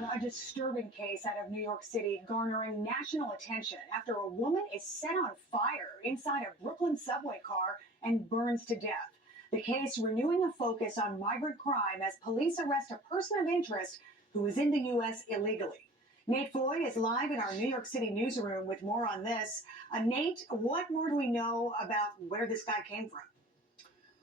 John, a disturbing case out of New York City garnering national attention after a woman is set on fire inside a Brooklyn subway car and burns to death. The case renewing a focus on migrant crime as police arrest a person of interest who is in the U.S. illegally. Nate Foy is live in our New York City newsroom with more on this. Nate, what more do we know about where this guy came from?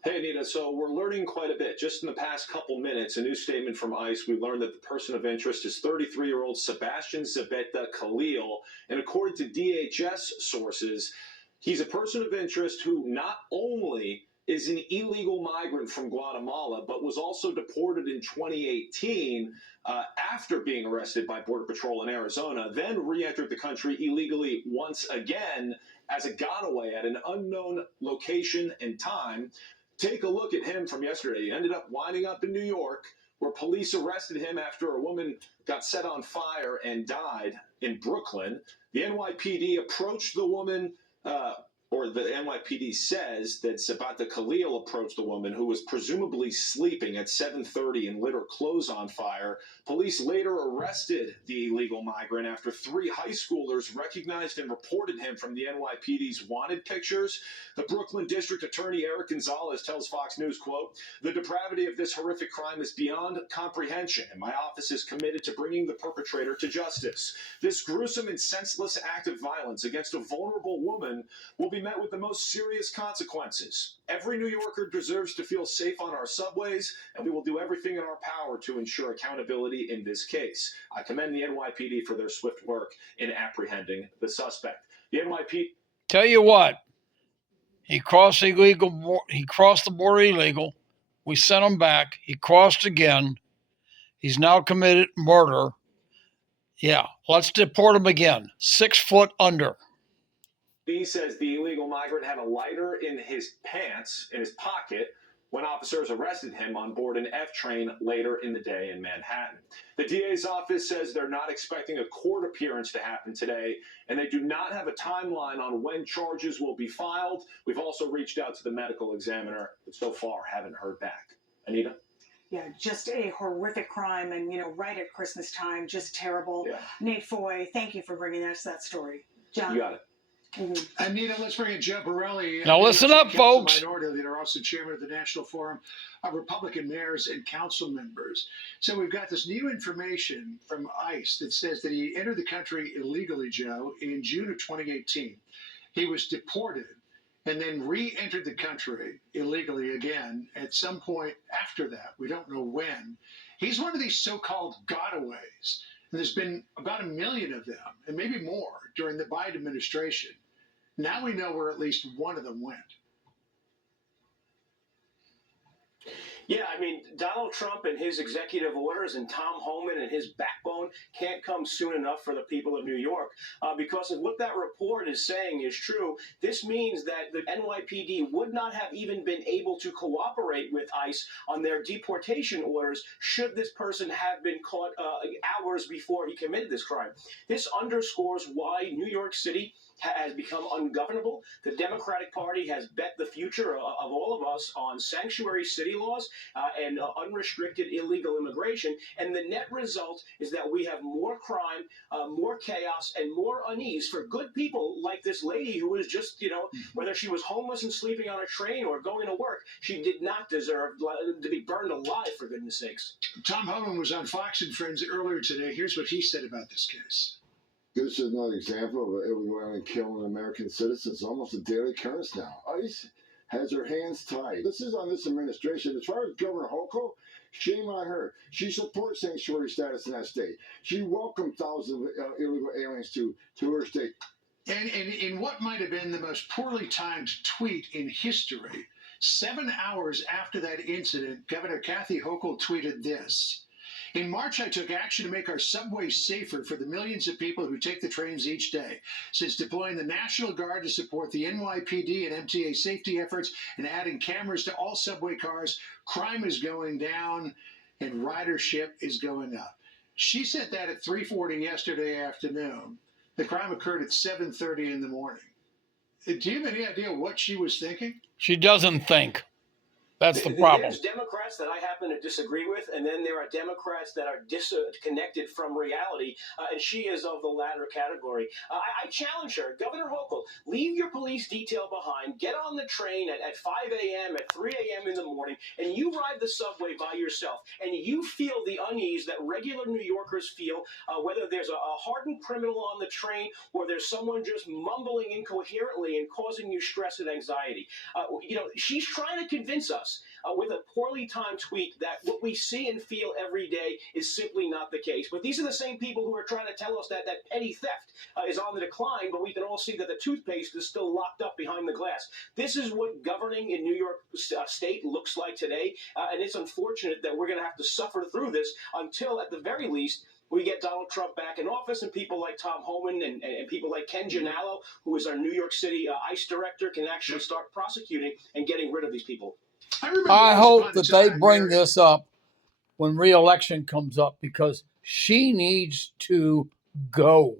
Hey, Anita. So we're learning quite a bit. Just in the past couple minutes, a new statement from ICE, we learned that the person of interest is 33-year-old Sebastian Zabeta Khalil. And according to DHS sources, he's a person of interest who not only is an illegal migrant from Guatemala, but was also deported in 2018 after being arrested by Border Patrol in Arizona, then re-entered the country illegally once again as a getaway at an unknown location and time. Take a look at him from yesterday. He ended up winding up in New York, where police arrested him after a woman got set on fire and died in Brooklyn. The NYPD approached the woman, or the NYPD says that Zabeta Khalil approached the woman who was presumably sleeping at 7:30 and lit her clothes on fire. Police later arrested the illegal migrant after 3 high schoolers recognized and reported him from the NYPD's wanted pictures. The Brooklyn District Attorney Eric Gonzalez tells Fox News, quote, "The depravity of this horrific crime is beyond comprehension, and my office is committed to bringing the perpetrator to justice. This gruesome and senseless act of violence against a vulnerable woman will be met with the most serious consequences. Every New Yorker deserves to feel safe on our subways, and we will do everything in our power to ensure accountability in this case." I commend the NYPD for their swift work in apprehending the suspect. The NYPD... Tell you what, he crossed illegal. He crossed the border illegal. We sent him back. He crossed again. He's now committed murder. Yeah, let's deport him again. 6 foot under. He says the illegal migrant had a lighter in his pants, in his pocket, when officers arrested him on board an F train later in the day in Manhattan. The DA's office says they're not expecting a court appearance to happen today, and they do not have a timeline on when charges will be filed. We've also reached out to the medical examiner, but so far haven't heard back. Anita? Yeah, just a horrific crime, and, right at Christmas time, just terrible. Yeah. Nate Foy, thank you for bringing us that story. John? You got it. Mm-hmm. Anita, let's bring in Joe Borelli. Now listen up, folks. Minority Leader, also chairman of the National Forum of Republican Mayors and Council Members. So we've got this new information from ICE that says that he entered the country illegally, Joe, in June of 2018. He was deported and then re-entered the country illegally again at some point after that. We don't know when. He's one of these so-called gotaways. And there's been about 1 million of them, and maybe more, during the Biden administration. Now we know where at least one of them went. Yeah, I mean, Donald Trump and his executive orders and Tom Homan and his backbone can't come soon enough for the people of New York because if what that report is saying is true, this means that the NYPD would not have even been able to cooperate with ICE on their deportation orders should this person have been caught hours before he committed this crime. This underscores why New York City has become ungovernable. The Democratic Party has bet the future of all of us on sanctuary city laws and unrestricted illegal immigration. And the net result is that we have more crime, more chaos, and more unease for good people like this lady who was just, whether she was homeless and sleeping on a train or going to work, she did not deserve to be burned alive, for goodness sakes. Tom Homan was on Fox and Friends earlier today. Here's what he said about this case. This is another example of an illegal alien killing American citizens. It's almost a daily occurrence now. ICE has her hands tied. This is on this administration. As far as Governor Hochul, shame on her. She supports sanctuary status in that state. She welcomed thousands of illegal aliens to her state. And in what might have been the most poorly timed tweet in history, 7 hours after that incident, Governor Kathy Hochul tweeted this. In March, I took action to make our subways safer for the millions of people who take the trains each day. Since deploying the National Guard to support the NYPD and MTA safety efforts and adding cameras to all subway cars, crime is going down and ridership is going up. She said that at 3:40 yesterday afternoon. The crime occurred at 7:30 in the morning. Do you have any idea what she was thinking? She doesn't think. That's the problem. There's Democrats that I happen to disagree with, and then there are Democrats that are disconnected from reality, and she is of the latter category. I challenge her, Governor Hochul, leave your police detail behind, get on the train at 5 a.m., at 3 a.m. in the morning, and you ride the subway by yourself, and you feel the unease that regular New Yorkers feel, whether there's a hardened criminal on the train or there's someone just mumbling incoherently and causing you stress and anxiety. She's trying to convince us with a poorly timed tweet that what we see and feel every day is simply not the case. But these are the same people who are trying to tell us that petty theft is on the decline, but we can all see that the toothpaste is still locked up behind the glass. This is what governing in New York State looks like today, and it's unfortunate that we're going to have to suffer through this until, at the very least, we get Donald Trump back in office, and people like Tom Homan and people like Ken Gianallo, who is our New York City ICE director, can actually start prosecuting and getting rid of these people. I hope that they bring this up when re-election comes up, because she needs to go.